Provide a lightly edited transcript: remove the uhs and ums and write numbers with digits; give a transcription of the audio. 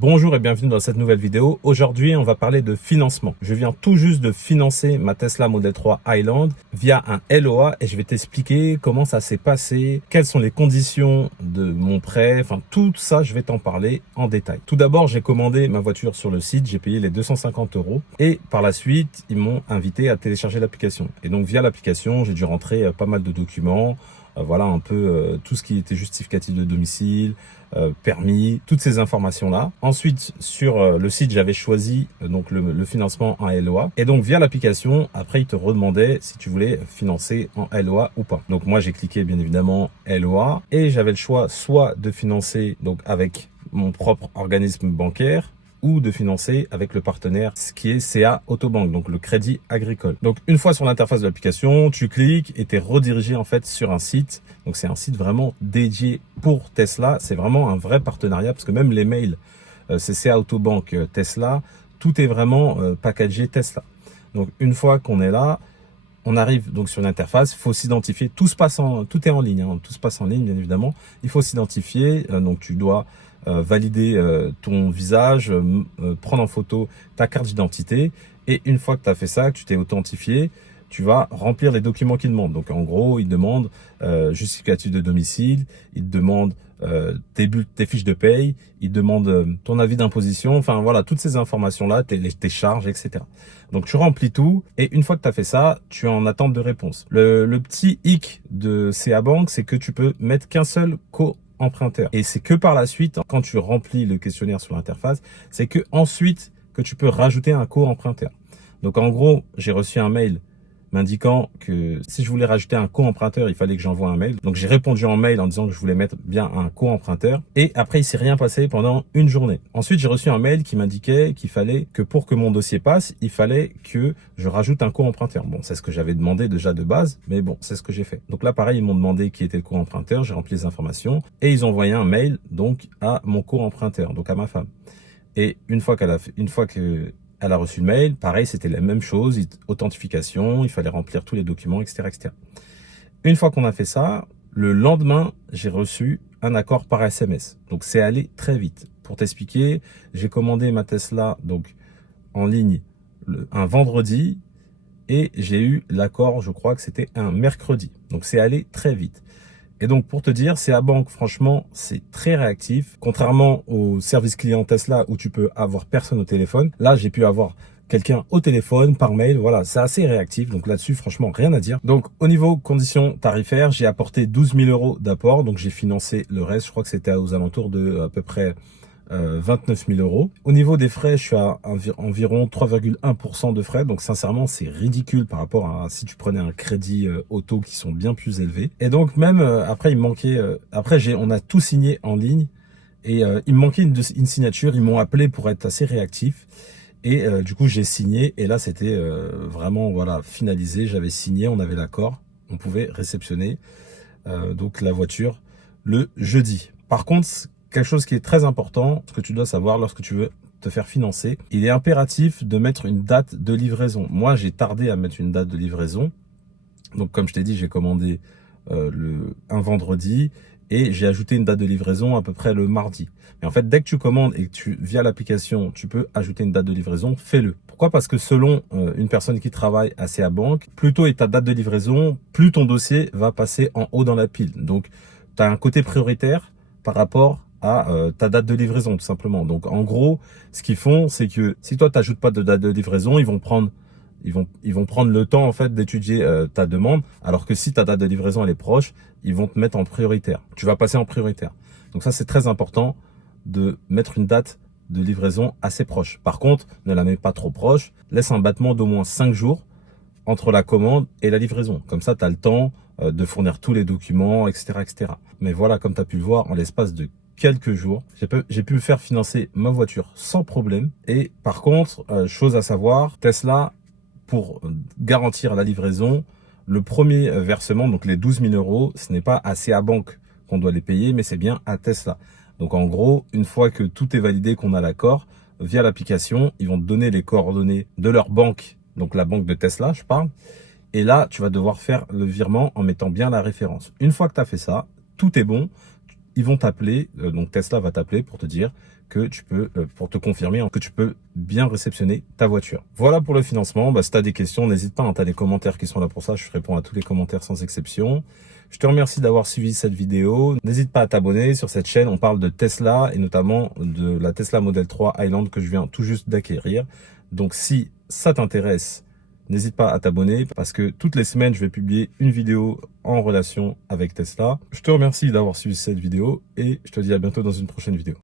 Bonjour et bienvenue dans cette nouvelle vidéo. Aujourd'hui, on va parler de financement. Je viens tout juste de financer ma Tesla Model 3 Highland via un LOA et je vais t'expliquer comment ça s'est passé, quelles sont les conditions de mon prêt, enfin tout ça, je vais t'en parler en détail. Tout d'abord, j'ai commandé ma voiture sur le site, j'ai payé les 250 € et par la suite, ils m'ont invité à télécharger l'application. Et donc via l'application, j'ai dû rentrer pas mal de documents, voilà un peu tout ce qui était justificatif de domicile, permis, toutes ces informations-là. Ensuite, sur le site, j'avais choisi donc le financement en LOA. Et donc, via l'application, après, il te redemandait si tu voulais financer en LOA ou pas. Donc, moi, j'ai cliqué, bien évidemment, LOA. Et j'avais le choix soit de financer donc avec mon propre organisme bancaire, ou de financer avec le partenaire, ce qui est CA Autobank, donc le Crédit Agricole. Donc une fois sur l'interface de l'application, tu cliques et tu es redirigé en fait sur un site. Donc c'est un site vraiment dédié pour Tesla. C'est vraiment un vrai partenariat parce que même les mails, c'est CA Autobank Tesla, tout est vraiment packagé Tesla. Donc une fois qu'on est là, on arrive donc sur l'interface, il faut s'identifier, tout est en ligne, hein, tout se passe en ligne bien évidemment. Il faut s'identifier, donc tu dois valider ton visage, prendre en photo ta carte d'identité et une fois que tu as fait ça, que tu t'es authentifié, tu vas remplir les documents qu'il demande. Donc en gros, il demande justificatif de domicile, il demande tes fiches de paye, il demande ton avis d'imposition, enfin voilà, toutes ces informations-là, tes charges, etc. Donc tu remplis tout et une fois que tu as fait ça, tu es en attente de réponse. Le petit hic de CA Bank, c'est que tu peux mettre qu'un seul co-emprunteur. Et c'est que par la suite, quand tu remplis le questionnaire sur l'interface, c'est que ensuite que tu peux rajouter un co-emprunteur. Donc en gros, j'ai reçu un mail m'indiquant que si je voulais rajouter un co-emprunteur, il fallait que j'envoie un mail. Donc j'ai répondu en mail en disant que je voulais mettre bien un co-emprunteur. Et après, il s'est rien passé pendant une journée. Ensuite, j'ai reçu un mail qui m'indiquait qu'il fallait que pour que mon dossier passe, il fallait que je rajoute un co-emprunteur. Bon, c'est ce que j'avais demandé déjà de base, mais bon, c'est ce que j'ai fait. Donc là, pareil, ils m'ont demandé qui était le co-emprunteur, j'ai rempli les informations et ils ont envoyé un mail donc à mon co-emprunteur, donc à ma femme. Et une fois elle a reçu le mail, pareil, c'était la même chose, authentification, il fallait remplir tous les documents, etc., etc. Une fois qu'on a fait ça, le lendemain, j'ai reçu un accord par SMS. Donc, c'est allé très vite. Pour t'expliquer, j'ai commandé ma Tesla donc en ligne un vendredi et j'ai eu l'accord, je crois que c'était un mercredi. Donc, c'est allé très vite. Et donc, pour te dire, CA Bank, franchement, c'est très réactif. Contrairement au service client Tesla où tu peux avoir personne au téléphone, là, j'ai pu avoir quelqu'un au téléphone, par mail, voilà, c'est assez réactif. Donc là-dessus, franchement, rien à dire. Donc, au niveau conditions tarifaires, j'ai apporté 12 000 € d'apport. Donc, j'ai financé le reste. Je crois que c'était aux alentours de à peu près 29 000 €. Au niveau des frais, je suis à environ 3,1% de frais. Donc sincèrement, c'est ridicule par rapport à si tu prenais un crédit auto qui sont bien plus élevés. Et donc même après, il me manquait. On a tout signé en ligne et il me manquait une signature. Ils m'ont appelé pour être assez réactif. Et du coup, j'ai signé. Et là, c'était vraiment voilà finalisé. J'avais signé, on avait l'accord. On pouvait réceptionner donc la voiture le jeudi. Par contre, quelque chose qui est très important, ce que tu dois savoir lorsque tu veux te faire financer, il est impératif de mettre une date de livraison. Moi, j'ai tardé à mettre une date de livraison. Donc, comme je t'ai dit, j'ai commandé un vendredi et j'ai ajouté une date de livraison à peu près le mardi. Mais en fait, dès que tu commandes et que via l'application, tu peux ajouter une date de livraison, fais-le. Pourquoi? Parce que selon une personne qui travaille à CA Bank, plus tôt est ta date de livraison, plus ton dossier va passer en haut dans la pile. Donc, tu as un côté prioritaire par rapport à ta date de livraison tout simplement. Donc en gros, ce qu'ils font, c'est que si toi tu n'ajoutes pas de date de livraison, ils vont prendre le temps en fait d'étudier ta demande, alors que si ta date de livraison elle est proche, ils vont te mettre en prioritaire. Tu vas passer en prioritaire. Donc ça c'est très important de mettre une date de livraison assez proche. Par contre, ne la mets pas trop proche, laisse un battement d'au moins 5 jours entre la commande et la livraison. Comme ça, tu as le temps de fournir tous les documents, etc., etc. Mais voilà, comme tu as pu le voir, en l'espace de quelques jours, j'ai pu me faire financer ma voiture sans problème. Et par contre, chose à savoir, Tesla, pour garantir la livraison, le premier versement, donc les 12 000 €, ce n'est pas à CA Bank qu'on doit les payer, mais c'est bien à Tesla. Donc en gros, une fois que tout est validé, qu'on a l'accord, via l'application, ils vont te donner les coordonnées de leur banque, donc la banque de Tesla, je parle. Et là, tu vas devoir faire le virement en mettant bien la référence. Une fois que tu as fait ça, tout est bon. Ils vont t'appeler, donc Tesla va t'appeler pour te dire que tu peux, pour te confirmer que tu peux bien réceptionner ta voiture. Voilà pour le financement. Si tu as des questions, n'hésite pas, tu as des commentaires qui sont là pour ça. Je réponds à tous les commentaires sans exception. Je te remercie d'avoir suivi cette vidéo. N'hésite pas à t'abonner sur cette chaîne. On parle de Tesla et notamment de la Tesla Model 3 Highland que je viens tout juste d'acquérir. Donc si ça t'intéresse, n'hésite pas à t'abonner parce que toutes les semaines, je vais publier une vidéo en relation avec Tesla. Je te remercie d'avoir suivi cette vidéo et je te dis à bientôt dans une prochaine vidéo.